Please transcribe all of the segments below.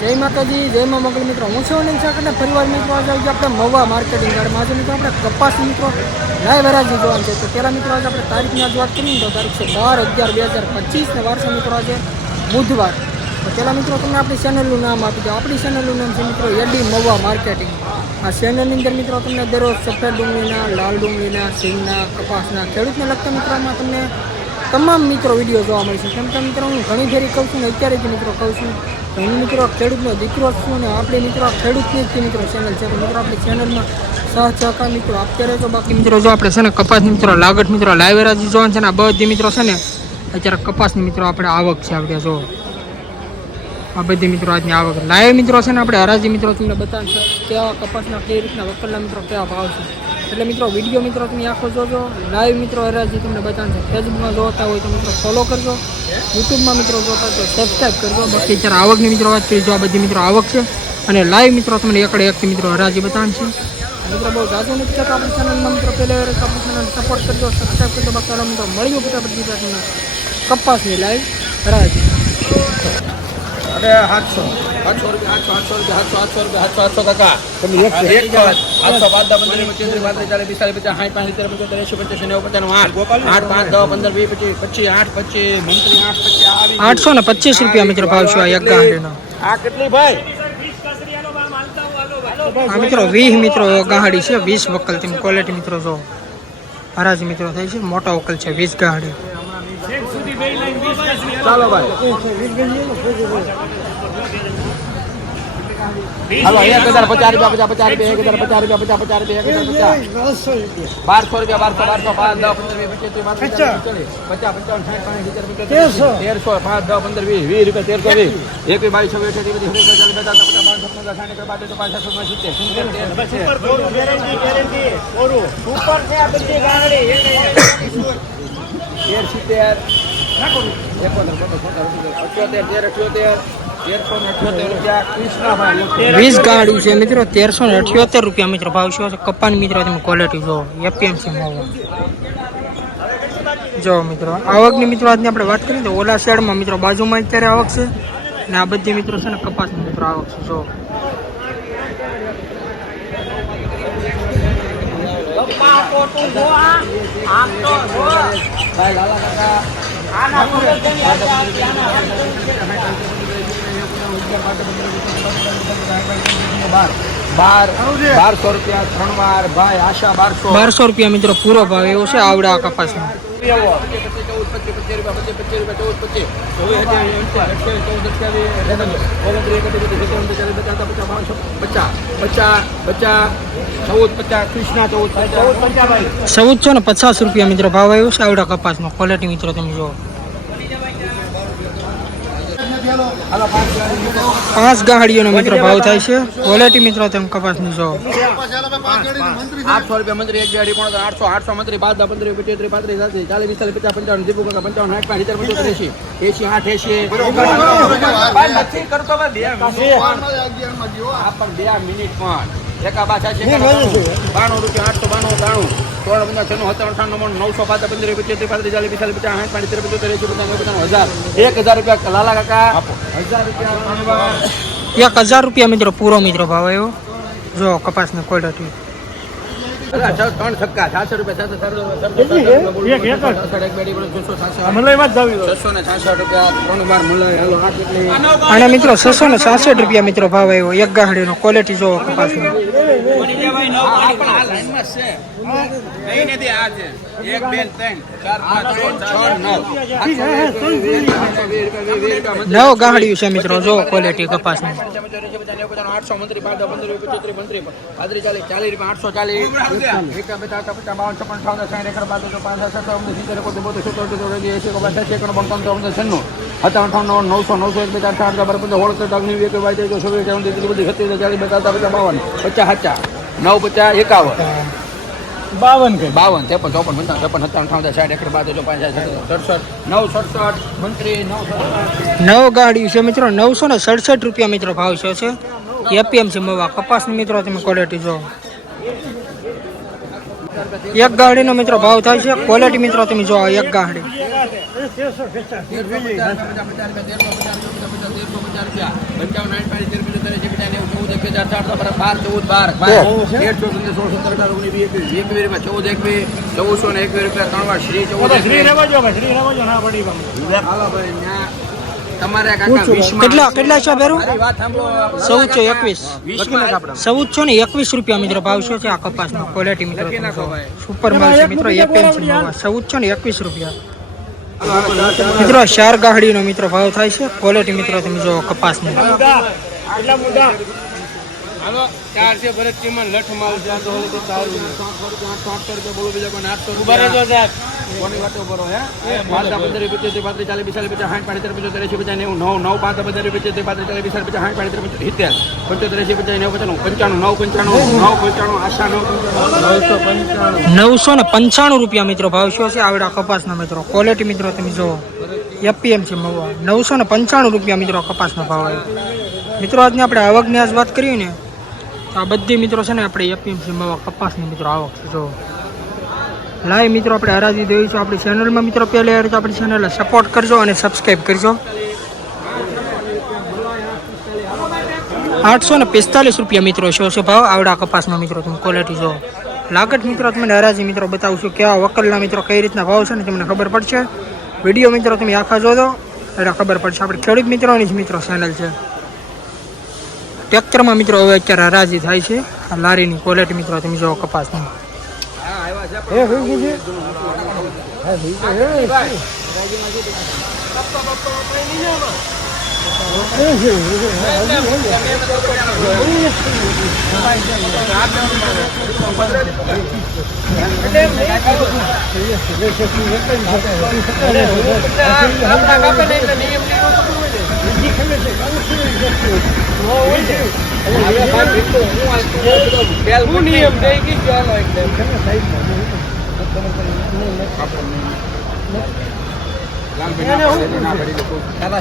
જય માતાજી, જય મા મંગલ મિત્રો. હું છું અનિલ સાકર પરિવાર મિત્રો, આજે આવી આપણે મવા માર્કેટિંગ યાર્ડમાં આજે મિત્રો આપણે કપાસ મિત્રો લાઈવ હરાજી જોવાનું છે. તો પહેલાં મિત્રો આજે આપણે તારીખની આજે વાત કરીએ તો તારીખ છે બાર અગિયાર બે હજાર પચીસ ને વારસો મિત્રો આજે બુધવાર. તો પહેલાં મિત્રો તમને આપણી ચેનલનું નામ આપી દો. આપણી ચેનલનું નામ છે મિત્રો એડી મવા માર્કેટિંગ આ ચેનલની અંદર મિત્રો તમને દરરોજ સફેદ ડુંગળીના, લાલ ડુંગળીના, સિંગના, કપાસના ખેડૂતને લગતા મિત્રોમાં તમને તમામ મિત્રો વીડિયો જોવા મળશે કેમ કે મિત્રો, હું ઘણી ફેરી કહું છું ને અત્યારે જ મિત્રો કહું છું. હું મિત્રો ખેડૂતનો દીકરો છું અને આપણે મિત્રો ખેડૂતની જ મિત્રો ચેનલ છે. મિત્રો, આપણી ચેનલમાં સહ સહકાર મિત્રો અત્યારે તો બાકી મિત્રો જો આપણે છે ને કપાસની મિત્રો લાગત મિત્રો લાઈવ હરાજી જોવાનું છે ને આ બધી મિત્રો છે ને અત્યારે કપાસની મિત્રો આપણે આવક છે આપણે જો. આ મિત્રો આજની આવક. લાઈવ મિત્રો છે આપણે હરાજી મિત્રો તમને બતાવશે કેવા કપાસના, કેવી રીતના વકલના મિત્રો કેવા ભાવ છે. એટલે મિત્રો વીડિયો મિત્રો તમે આખો જોજો. લાઈવ મિત્રો હરાજી તમને બતાવશે ફેસબુકમાં જોતા હોય તો મિત્રો ફોલો કરજો. યુટ્યુબમાં મિત્રો જોતા તો સબસ્ક્રાઈબ કરજો. બાકી જ્યારે આવકની મિત્રો વાત કરી જો આ બધી મિત્રો આવક છે. અને લાઈવ મિત્રો તમને એકડે એકથી મિત્રો હરાજી બતાવશે મિત્રો બહુ જાજુ નથી થતા આપણી ચેનલમાં મિત્રો પહેલા આપણી ચેનલ સપોર્ટ કરજો સબસ્ક્રાઈબ કરજો. બાકી મિત્રો મળ્યું ફટાફટ કપાસની લાઈવ હરાજી અરે સાતસો આઠસો રૂપિયા સાતસો સાતસો આઠસો રૂપિયા સાતસો આઠસો કાકા. એક આઠસો પાંચ દસ પંદર પચીસ પાંત્રીસ ચાલીસ પિસ્તાલીસ પચાસ સાઠ પાંચ સિત્તેર પંચોતેર એંશી પચાસ નેવું પચાસ આઠ. આઠ પાંચ દસ પંદર વીસ પચીસ પચીસ આઠ પચીસ મંત્રી આઠ પચીસ આવી આઠસો ને પચીસ રૂપિયા મિત્રો ભાવ છે આ એક આ કેટલી ભાઈ? આ મિત્રો વીસ મિત્રો ગાહડી છે વીસ વકલ તેમ ક્વોલિટી મિત્રો જો હરાજી મિત્રો થાય છે મોટા વકલ છે વીસ ગાહડી. ચાલો ભાઈ હાલો એક હજાર પચાસ રૂપિયા પચાસ પચાસ રૂપિયા એક હજાર પચાસ રૂપિયા પચાસ પચાસ રૂપિયા એક હજાર પચાસ બારસો રૂપિયા બારસો બારસો પાંચ દસ પંદર વીસ પચીસ ત્રીસ પચાસ પંચાવન સાઠ પાંચ હજાર પંચોતેર તેરસો પાંચ દસ પંદર વીસ વીસ રૂપિયા તેરસો વીસ એક બાવીસ અઠ્યાવીસ બધી પચાસ તેરસો સાતસો પાંચ સિત્તેર સિત્તેર તેર તેર સિત્તેર એકોતેર બોતેર બોતેર અઠ્યોતેર તેર અઠ્યોતેર તેરસો ને અઠ્યોતેર રૂપિયા કૃષ્ણાભાઈ વીસ ગાહડી છે મિત્રો, તેરસો ને અઠ્યોતેર રૂપિયા મિત્રો ભાવ છે. કપ્પાની મિત્રો તમે ક્વોલિટી જો એપીએમસી મોવા જો મિત્રો, આવકની મિત્રો આજની આપણે વાત કરીએ તો ઓલા સાઈડમાં મિત્રો બાજુમાં અત્યારે આવક છે ને આ બધી મિત્રો છે ને કપાસની મિત્રો આવક છે, જો. ભાઈ લાલા કાકા બાર બાર બારસો રૂપિયા ત્રણ વાર. ભાઈ આશા બારસો. બારસો રૂપિયા મિત્રો પૂરો ભાવ એવો છે આવડા કપાસનો ચૌદસો ને પચાસ રૂપિયા મિત્રો ભાવ આવ્યો છે. આવડા કપાસનો. ક્વોલિટી મિત્રો તમે જુઓ. પાંચ ગાડીઓનો મિત્રો ભાવ થાય છે ક્વોલિટી મિત્રો તેમ કપાસની જો આઠસો રૂપિયા મંત્રી એક ગાડી પણ આઠસો આઠસો મંત્રી બાદ પંદર પચોતેર પાંત્રીસ ચાલીસ ચાલીસ પિસ્તાલીસ પચાસ પંચાવન જીપુ કાકા પંચાવન આઠ પાંચ હજાર પંચોતેર એસી એસી આઠ એસી કરતો બે મિનિટ પણ એકા છે બાણું રૂપિયા આઠસો બાણું ત્રાણું સોળ પંદર છન્નું સત્તાવન અઠાણું નવસો પાંચ પંદર પચોતેર પાંત્રીસ ચાલીસ પિસ્તાલીસ પચાસ સાઠ પાંચ સિત્તેર પંચોતેર એસી પચાસ પચાસ હજાર. એક હજાર રૂપિયા લાલા કાકા. હજાર રૂપિયા એક હજાર રૂપિયા મિત્રો પૂરો મિત્રો ભાવ આવ્યો. જો કપાસની ક્વોલિટી ત્રણ છક્કા સાતસો રૂપિયા ને અને મિત્રો છસો ને સાસઠ રૂપિયા મિત્રો ભાવ આવ્યો એક ગાડીનો ક્વોલિટી જોવો કપાસ નવ ગાડીઓ છે મિત્રો જો ક્વોલિટી કપાસની આઠસો મંત્રી પાંચ પંદર પંદર ચાલીસ ચાલીસ રૂપિયા આઠસો ચાલીસ એક અઠાવન એકો અઠાવન નવસો નવસો એક બે ચાર ચાર બાર પંદર હોળ તક અગ્નિ એક વાય જાય છવ્વીસ ચાલીસ બધી બધી સત્યાવીસ ચાલીસ બે પચાસ બાવન પચાસ સાચા નવ પચાસ એકાવન બાવન બાવન ત્રેપન ચોપન પંચાવન છપ્પન સત્તાવન અઠાવન તો પાંચ સડસઠ નવ સડસઠ મંત્રી નવ નવ ગાડી છે મિત્રો, નવસો ને સડસઠ રૂપિયા મિત્રો ભાવ છે એપીએમસી મવા કપાસની મિત્રો, તમે ક્વોલિટી જો એક ગાડીનો મિત્રો ભાવ થાય છે ક્વોલિટી મિત્રો તમે જો એક ગાડી. ચૌદસો ને એકવીસ રૂપિયા ત્રણ વાર શ્રી ચૌદ કેટલા કેટલા છે બેરું એકવીસ. વીસમાં ચૌદસો ને એકવીસ રૂપિયા મિત્રો ભાવ શું છે આ કપાસનો? ક્વોલિટી મિત્રો. સુપર માલ છે મિત્રો એપીએમસી ચૌદસો ને એકવીસ રૂપિયા. મિત્રો ચાર ગાડીનો મિત્રો ભાવ થાય છે. ક્વોલિટી મિત્રો તમે જો કપાસની. હાલો ચાર છે ભરત ચીમન લઠ માલ જાતો હોય તો આઠસો રૂપિયા બોલો બીજા કોઈ આઠસો રૂપિયા કોની વાતો કરો હે? પાંચા પંદર પચીસ પાંત્રીસ ચાલીસ પચાસ સાઠ પાંત્રીસ પંચોતેર એંસી પચાસ નેવું નવ નવ પાંચ પંદર પચીસ પાંત્રીસ ચાલીસ પચાસ સાઠ પાંચ ત્રણ સિત્તેર પંચોતેર એંસી પચાસ નેવું પચાસ પંચાણું નવ પંચાણું નવ પંચાણું આશા નવ નવસો પંચાણું. નવસો ને પંચાણું રૂપિયા મિત્રો ભાવ શું છે? આવડા કપાસના મિત્રો. ક્વોલિટી મિત્રો તમે જો એપીએમસી મવા નવસો ને પંચાણું રૂપિયા મિત્રો કપાસનો ભાવ આવ્યો. મિત્રો આજની આપણે આવકની આજ વાત કરીએ ને આ બધી મિત્રો છે ને આપણે એપીએમસીમાં કપાસની મિત્રો આવક છે, જો. લાઈવ મિત્રો આપણે હરાજી દેવી છું. આપણી ચેનલમાં મિત્રો પહેલી વાર તો આપણી ચેનલને સપોર્ટ કરજો અને સબસ્ક્રાઈબ કરજો. આઠસો ને પિસ્તાલીસ રૂપિયા મિત્રો શો છે ભાવ. આવડા કપાસનો મિત્રો, તમે ક્વોલિટી જો. લાગત મિત્રો, તમને હરાજી મિત્રો બતાવું છું કેવા વકલના મિત્રો કઈ રીતના ભાવ છે ને તમને ખબર પડશે. વીડિયો મિત્રો, તમે આખા જોજો. એટલે ખબર પડશે. આપણે ખેડૂત મિત્રોની જ મિત્રો ચેનલ છે. ટ્રેક્ટરમાં મિત્રો હવે અત્યારે હરાજી થાય છે. આ લારીની ક્વોલિટી મિત્રો તમે જો કપાસની તારા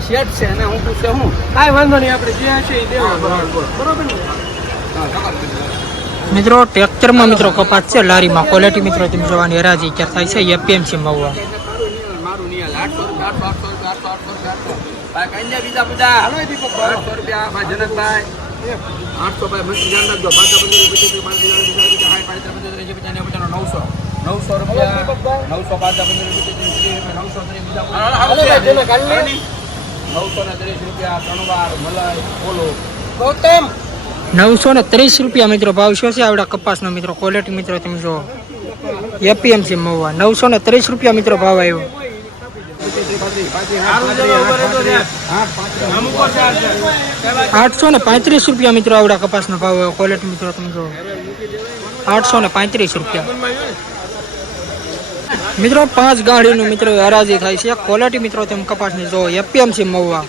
શેઠ છે એને હું પૂછે હું કાંઈ વાંધો નહીં આપણે ને મિત્રો ટ્રેક્ટરમાં મિત્રો કપાસ છે, લારીમાં. ક્વોલિટી મિત્રો તમે જોવાની હરાજી અત્યારે થાય છે એપીએમસી મહુવા મારું નહીં હાલ. આઠસો રૂપિયા, આઠસો, આઠસો રૂપિયા, ગયા બીજા બધા? આઠસો રૂપિયા, ભાઈ, જનકભાઈ. આઠસો ભાઈ, મસ્ત ધ્યાન રાખજો. નવસો. નવસો રૂપિયા. નવસો પચીસ, નવસો ત્રીસ બીજા નવસો ને ત્રીસ રૂપિયા ત્રણવાર મલાઈ બોલો ગૌતમ. નવસો ને ત્રીસ રૂપિયા મિત્રો ભાવ શું છે? આવડા કપાસનો મિત્રો ક્વોલિટી મિત્રો તમે જો એપીએમસી મવા નવસો ને ત્રીસ રૂપિયા મિત્રો ભાવ આવ્યો. આઠસો ને પાંત્રીસ રૂપિયા મિત્રો આવડા કપાસના ભાવ ક્વોલિટી મિત્રો તમે જો આઠસો ને પાંત્રીસ રૂપિયા મિત્રો પાંચ ગાડીનું મિત્રો હરાજી થાય છે ક્વોલિટી મિત્રો તમે કપાસની જો એપીએમસી પંદર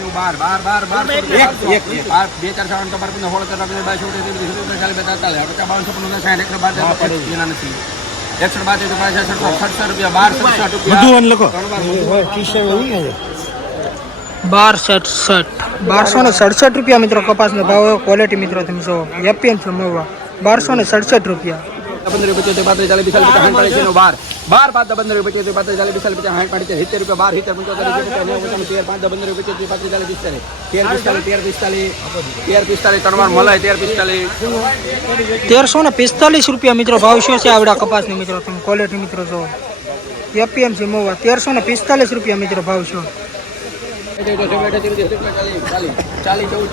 નેવું, બાર બાર બાર બાર એક એક બાર બે ચાર આઠ, નવ, બાર પંદર સોળ ત્રીસ બત્રીસ, છત્રીસ, ચાલીસ બેતાલીસ, પચાસ બાવન છપ્પન સત્તાવન, સાઠ એકસો બાર એના નથી એકસો બાર પાંચ સડસઠ સડસઠ રૂપિયા બાર સડસઠ રૂપિયા. લખો. બાર સડસઠ બારસો ને સડસઠ રૂપિયા મિત્રો કપાસનો ભાવ ક્વોલિટી મિત્રો તમે જો એપીએમસી મહુવા બારસો ને સડસઠ રૂપિયા. પંદર પચીસ પાંત્રીસ ચાલીસ પચાસ સાઠ બાર. બાર પાંચ પંદર પચીસ પાંત્રીસ ચાલીસ પિસ્તાલીસ પચાસ સાઠ પાંત્રીસ સિત્તેર રૂપિયા બાર સિત્તેર પંચોતેર તેર પાંચ પંદર પચીસ પાંત્રીસ ચાલીસ પિસ્તાલીસ. તેર પિસ્તાલીસ તેર પિસ્તાલીસ તેર પિસ્તાલીસ ત્રણ તેર પિસ્તાલીસ. તેરસો ને પિસ્તાલીસ રૂપિયા મિત્રો ભાવ શું છે આવડા કપાસની મિત્રો? તમે ક્વોલિટી મિત્રો જો એપીએમસી મોવા. તેરસો ને પિસ્તાલીસ રૂપિયા મિત્રો ભાવ છો ચાલીસ ચૌદ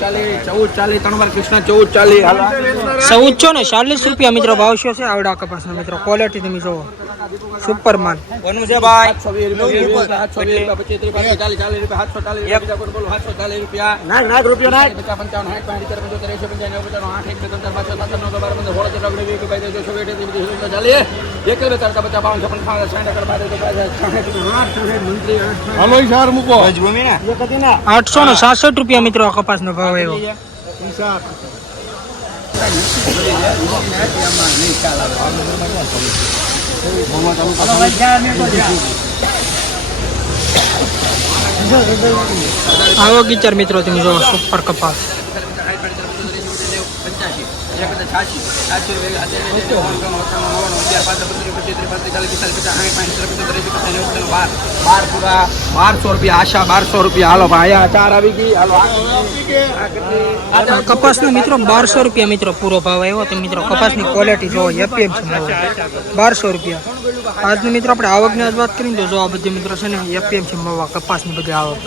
ચાલીસ ચૌદ ચાલીસ ત્રણ વાર કૃષ્ણ ચૌદ ચાલીસ ચૌદસો ને ચાલીસ રૂપિયા મિત્રો ભાવ શું છે આવડા કપાસનો મિત્રો ક્વોલિટી તમે જોવો સુપર માલ કોનું છે ભાઈ ના? આઠસો ને સાસઠ રૂપિયા મિત્રો આ કપાસનો ભાવ આવ્યો. આવો ગીચર મિત્રો તમે જો સુપર કપાસ. એક હજાર રૂપિયા બાર. પૂરા બારસો રૂપિયા આશા બારસો રૂપિયા. હાલો ભાઈ આ ચાર આવી ગઈ. હાલો આ મિત્રો બારસો રૂપિયા મિત્રો પૂરો ભાવ આવ્યો તો મિત્રો કપાસની ક્વોલિટી જો એપીએમ છે બારસો રૂપિયા. આજની મિત્રો આપણે આવકની આજ વાત કરીને તો જો આ બધી મિત્રો છે ને એપીએમ છે મવા કપાસની બધી આવક.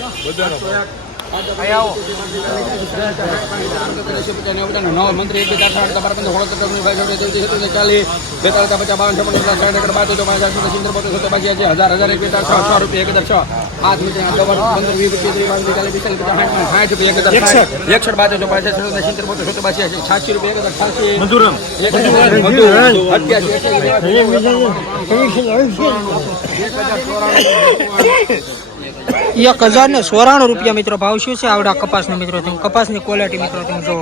મંત્રી એક ચાર સાઠ બાર છત્રીસ ચાલીસ બેતાલીસ પચાસ બાવન છપ્પન સત્તાવન સાઠ એકડ બાસઠ ચોપન સાઠ સિત્તેર બોતેર સત્તર બાકી છે હજાર હજાર એક બેટા છ છ રૂપિયા એક હજાર છ પાંચ મિત્ર પંદર વીસ રૂપિયા ત્રીસ ચાલીસ પિસ્તાલીસ પચાસ સાઠ સાઠ રૂપિયા એક હજાર સાઠ એકસઠ બાજુ ચોપાસ સત્તર સિત્તેર બોતેર સત્તર બાસી છ્યાસી રૂપિયા એક હજાર છ્યાસી મધુરમ. એક હજાર અઠ્યાસી એક હજાર ને સોરાણું રૂપિયા મિત્રો ભાવ શું છે? આવડા કપાસના મિત્રો તમે કપાસની ક્વોલિટી મિત્રો તમે જો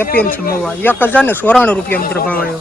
એપીએમ મોવા. એક હજાર ને સોરાણું રૂપિયા મિત્રો ભાવ આવ્યો.